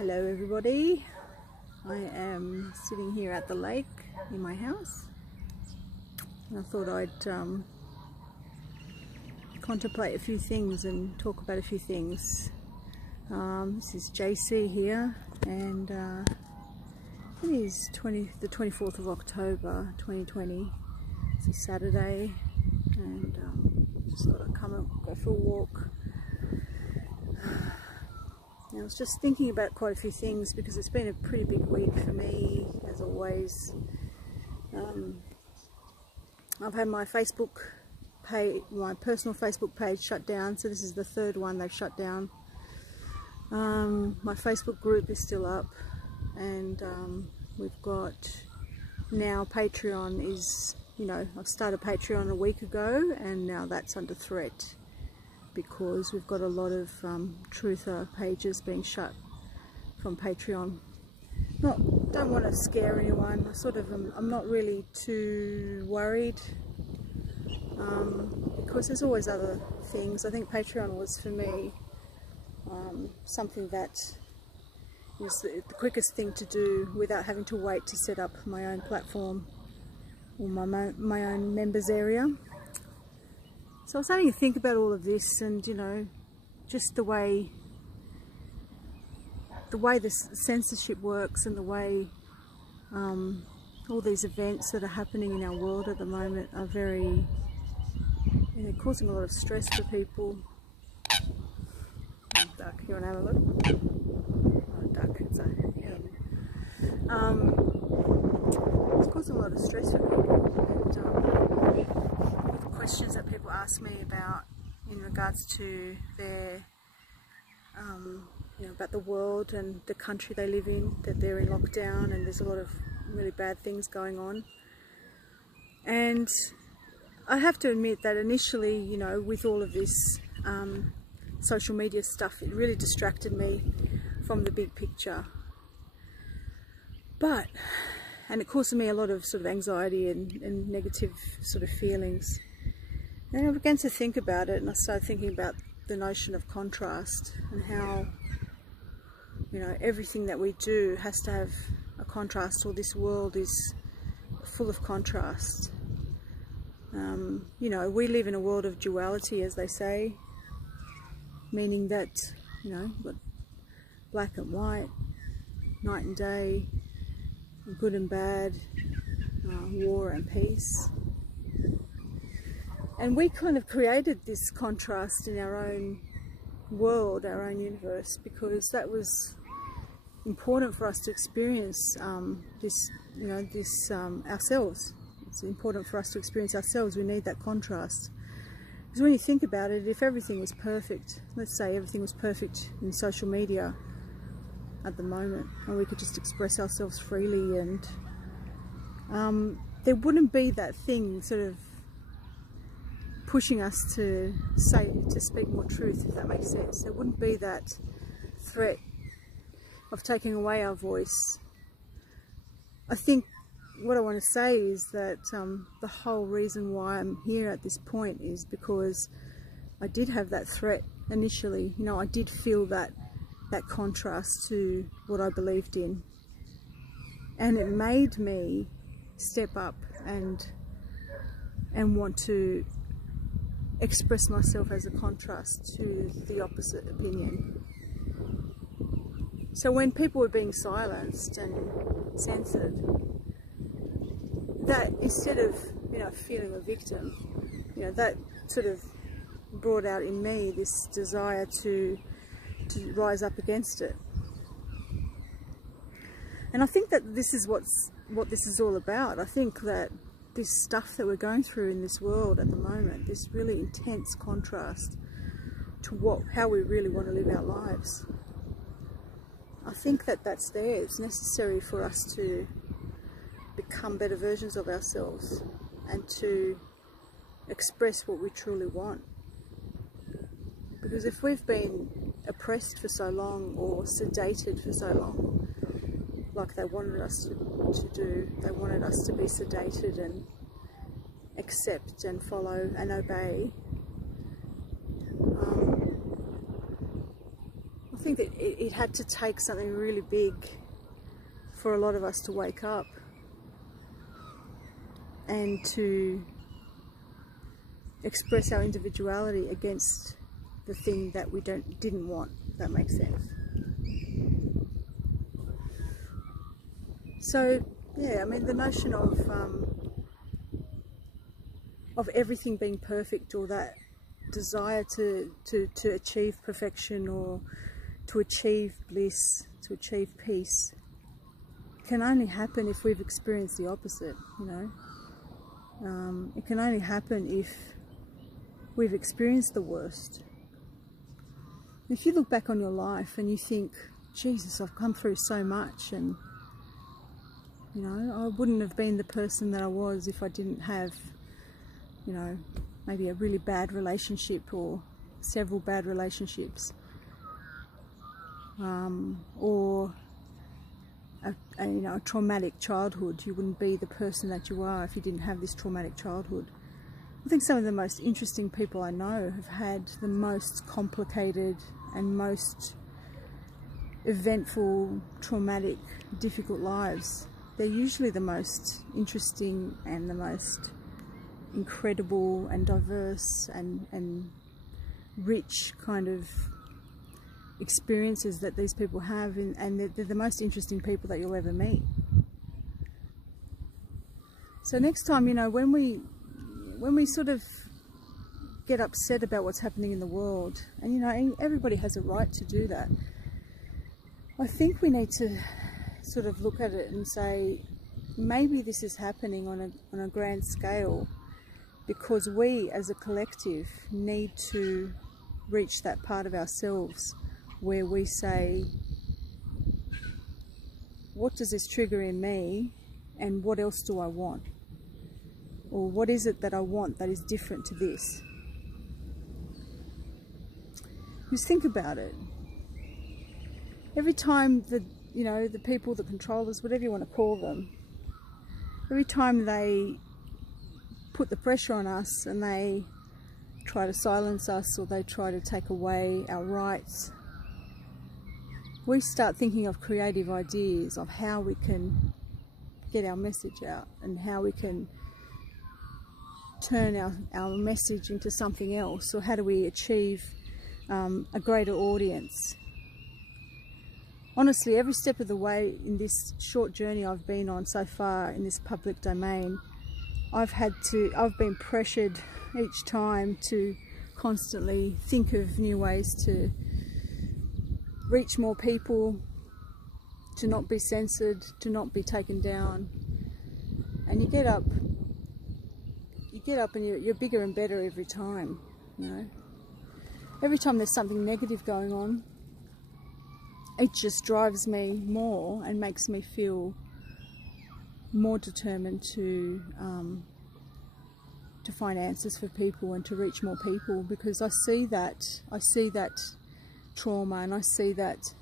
Hello everybody, I am sitting here at the lake in my house and I thought I'd contemplate a few things and talk about a few things. This is JC here and it is the 24th of October 2020. It's a Saturday and just thought I'd come and go for a walk. I was just thinking about quite a few things because it's been a pretty big week for me, as always. I've had my Facebook page, my personal Facebook page shut down, so this is the third one they've shut down. My Facebook group is still up, and we've got now Patreon is, I've started Patreon a week ago and now that's under threat, because we've got a lot of truther pages being shut from Patreon. Don't want to scare anyone. I'm not really too worried because there's always other things. I think Patreon was for me something that is the quickest thing to do without having to wait to set up my own platform or my own members area. So I was starting to think about all of this and, just the way this censorship works and the way all these events that are happening in our world at the moment are very, causing a lot of stress for people. Oh, duck, you want to have a look? Oh, duck, it's causing a lot of stress for people, and questions that people ask me about in regards to their, about the world and the country they live in, that they're in lockdown and there's a lot of really bad things going on. And I have to admit that initially, with all of this social media stuff, it really distracted me from the big picture. And it caused me a lot of sort of anxiety and negative sort of feelings. And I began to think about it, and I started thinking about the notion of contrast and how, everything that we do has to have a contrast, or this world is full of contrast. We live in a world of duality, as they say, meaning that, got black and white, night and day, good and bad, war and peace. And we kind of created this contrast in our own world, our own universe, because that was important for us to experience this ourselves. It's important for us to experience ourselves. We need that contrast. Because when you think about it, if everything was perfect, let's say everything was perfect in social media at the moment, and we could just express ourselves freely, and there wouldn't be that thing sort of pushing us to speak more truth, if that makes sense. There wouldn't be that threat of taking away our voice. I think what I want to say is that the whole reason why I'm here at this point is because I did have that threat initially. I did feel that contrast to what I believed in, and it made me step up and want to express myself as a contrast to the opposite opinion. So when people were being silenced and censored, that instead of feeling a victim, that sort of brought out in me this desire to rise up against it. And I think that this is what this is all about. I think that this stuff that we're going through in this world at the moment, this really intense contrast to how we really want to live our lives, I think that that's there. It's necessary for us to become better versions of ourselves and to express what we truly want. Because if we've been oppressed for so long, or sedated for so long, like they wanted us to do, they wanted us to be sedated and accept and follow and obey, I think think that it had to take something really big for a lot of us to wake up and to express our individuality against the thing that we didn't want, if that makes sense. So yeah, I mean, the notion of everything being perfect, or that desire to achieve perfection, or to achieve bliss, to achieve peace, can only happen if we've experienced the opposite, you know. It can only happen if we've experienced the worst. If you look back on your life and you think, Jesus, I've come through so much, and you know, I wouldn't have been the person that I was if I didn't have, you know, maybe a really bad relationship or several bad relationships, or a traumatic childhood. You wouldn't be the person that you are if you didn't have this traumatic childhood. I think some of the most interesting people I know have had the most complicated and most eventful, traumatic, difficult lives. They're usually the most interesting and the most incredible and diverse and rich kind of experiences that these people have, and they're the most interesting people that you'll ever meet. So next time, you know, when we sort of get upset about what's happening in the world, and you know, everybody has a right to do that, I think we need to sort of look at it and say, maybe this is happening on a grand scale because we as a collective need to reach that part of ourselves where we say, what does this trigger in me, and what else do I want? Or what is it that I want that is different to this? Just think about it. Every time the people that control us, whatever you want to call them, every time they put the pressure on us and they try to silence us, or they try to take away our rights, we start thinking of creative ideas of how we can get our message out and how we can turn our message into something else, or how do we achieve a greater audience. Honestly, every step of the way in this short journey I've been on so far in this public domain, I've been pressured each time to constantly think of new ways to reach more people, to not be censored, to not be taken down. And you get up and you're bigger and better every time, you know. Every time there's something negative going on, it just drives me more and makes me feel more determined to find answers for people and to reach more people, because I see that trauma and I see that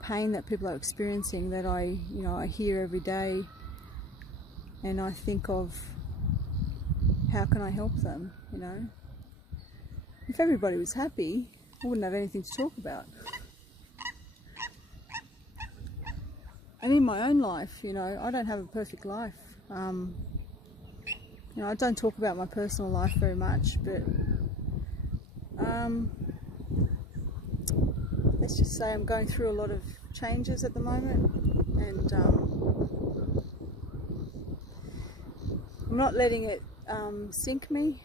pain that people are experiencing, that I hear every day, and I think of how can I help them, you know. If everybody was happy, I wouldn't have anything to talk about. And in my own life, you know, I don't have a perfect life. You know, I don't talk about my personal life very much, but let's just say I'm going through a lot of changes at the moment, and I'm not letting it sink me,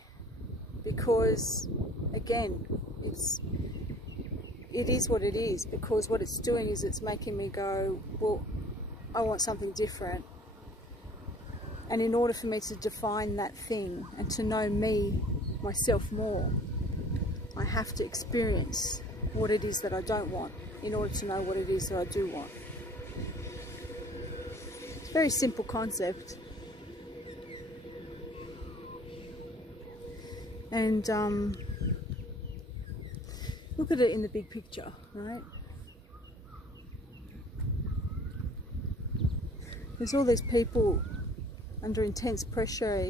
because again, it is what it is, because what it's doing is it's making me go, well, I want something different. And in order for me to define that thing and to know myself more, I have to experience what it is that I don't want in order to know what it is that I do want. It's a very simple concept. And look at it in the big picture, right? There's all these people under intense pressure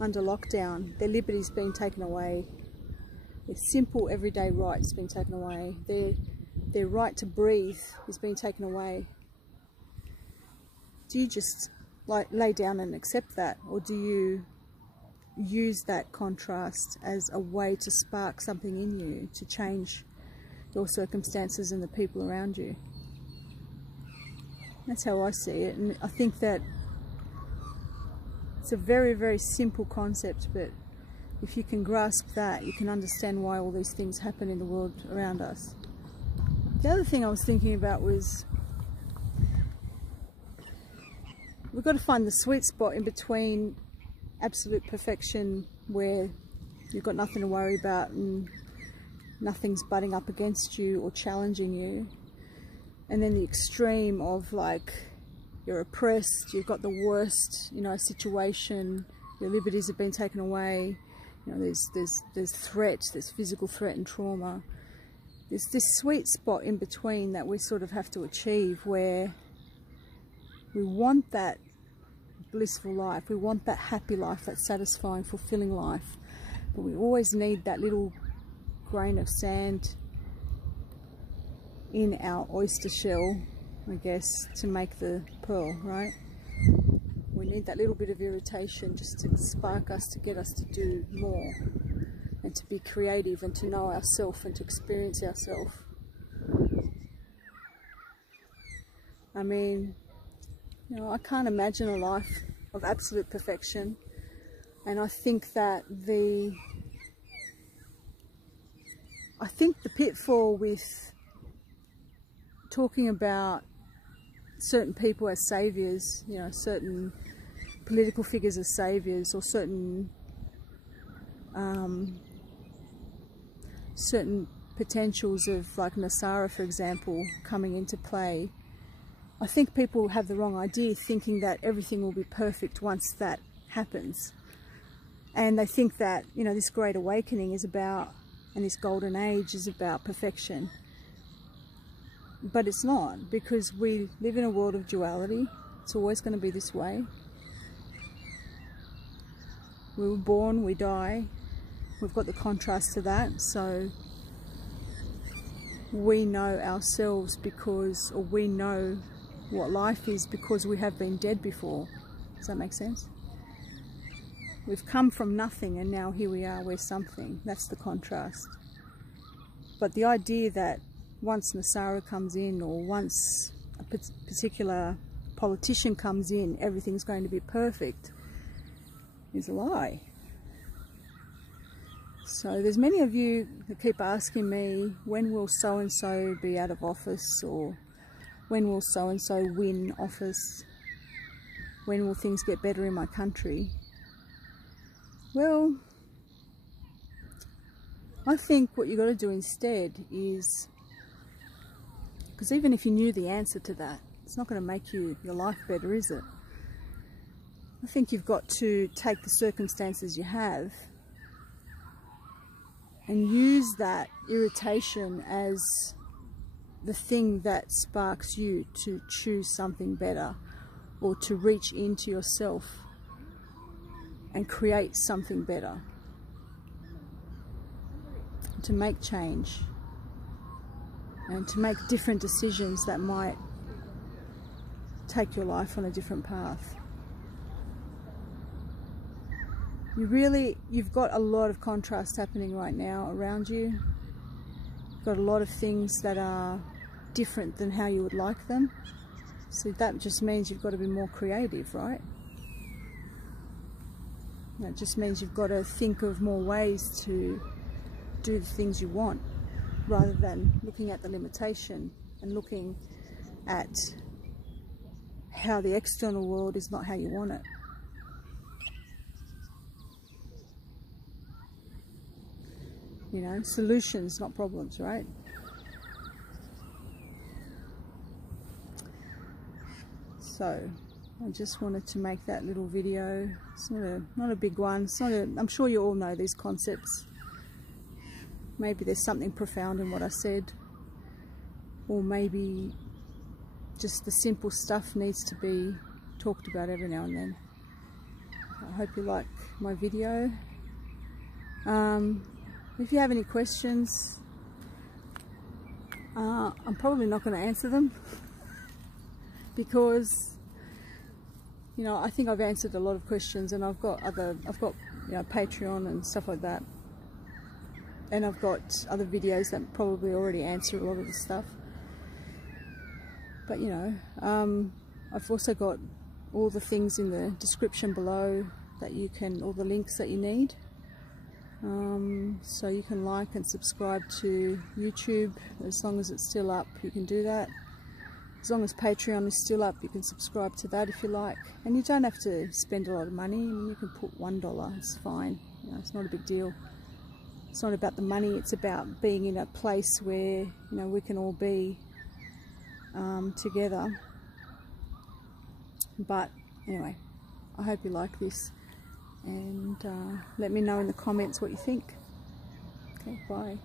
under lockdown, their liberties being taken away, Their simple everyday rights being taken away. Their right to breathe is being taken away. Do you just like lay down and accept that, or do you use that contrast as a way to spark something in you to change your circumstances and the people around you? That's how I see it, and I think that it's a very, very simple concept, but if you can grasp that, you can understand why all these things happen in the world around us. The other thing I was thinking about was we've got to find the sweet spot in between absolute perfection, where you've got nothing to worry about and nothing's butting up against you or challenging you, and then the extreme of like you're oppressed, you've got the worst, you know, situation, your liberties have been taken away, you know, there's threat, there's physical threat and trauma. There's this sweet spot in between that we sort of have to achieve, where we want that blissful life, we want that happy life, that satisfying, fulfilling life, but we always need that little grain of sand in our oyster shell, I guess, to make the pearl, right? We need that little bit of irritation just to spark us, to get us to do more and to be creative and to know ourselves and to experience ourselves. I mean, you know, I can't imagine a life of absolute perfection, and I think that the pitfall with talking about certain people as saviors, you know, certain political figures as saviors, or certain potentials of, like Nasara, for example, coming into play. I think people have the wrong idea, thinking that everything will be perfect once that happens. And they think that, you know, this great awakening is about, and this golden age is about perfection. But it's not, because we live in a world of duality. It's always going to be this way. We were born, we die. We've got the contrast to that. So we know ourselves because, or we know what life is because we have been dead before. Does that make sense? We've come from nothing and now here we are, we're something. That's the contrast. But the idea that once Nasara comes in, or once a particular politician comes in, everything's going to be perfect, is a lie. So there's many of you that keep asking me, when will so-and-so be out of office, or when will so-and-so win office, when will things get better in my country? Well, I think what you've got to do instead is, because even if you knew the answer to that, it's not going to make your life better, is it? I think you've got to take the circumstances you have and use that irritation as the thing that sparks you to choose something better, or to reach into yourself and create something better, to make change and to make different decisions that might take your life on a different path. You've got a lot of contrast happening right now around you. You've got a lot of things that are different than how you would like them. So that just means you've got to be more creative, right? That just means you've got to think of more ways to do the things you want, rather than looking at the limitation and looking at how the external world is not how you want it. You know, solutions, not problems, right? So I just wanted to make that little video. It's not a big one. It's not I'm sure you all know these concepts. Maybe there's something profound in what I said, or maybe just the simple stuff needs to be talked about every now and then. I hope you like my video. if you have any questions, I'm probably not going to answer them because, you know, I think I've answered a lot of questions, and I've got you know, Patreon and stuff like that, and I've got other videos that probably already answer a lot of the stuff. But, you know, I've also got all the things in the description below that you can, all the links that you need. So you can like and subscribe to YouTube as long as it's still up. You can do that. As long as Patreon is still up, you can subscribe to that if you like. And you don't have to spend a lot of money. I mean, you can put $1. It's fine. You know, it's not a big deal. It's not about the money. It's about being in a place where, you know, we can all be together. But anyway, I hope you like this, and let me know in the comments what you think. Okay, bye.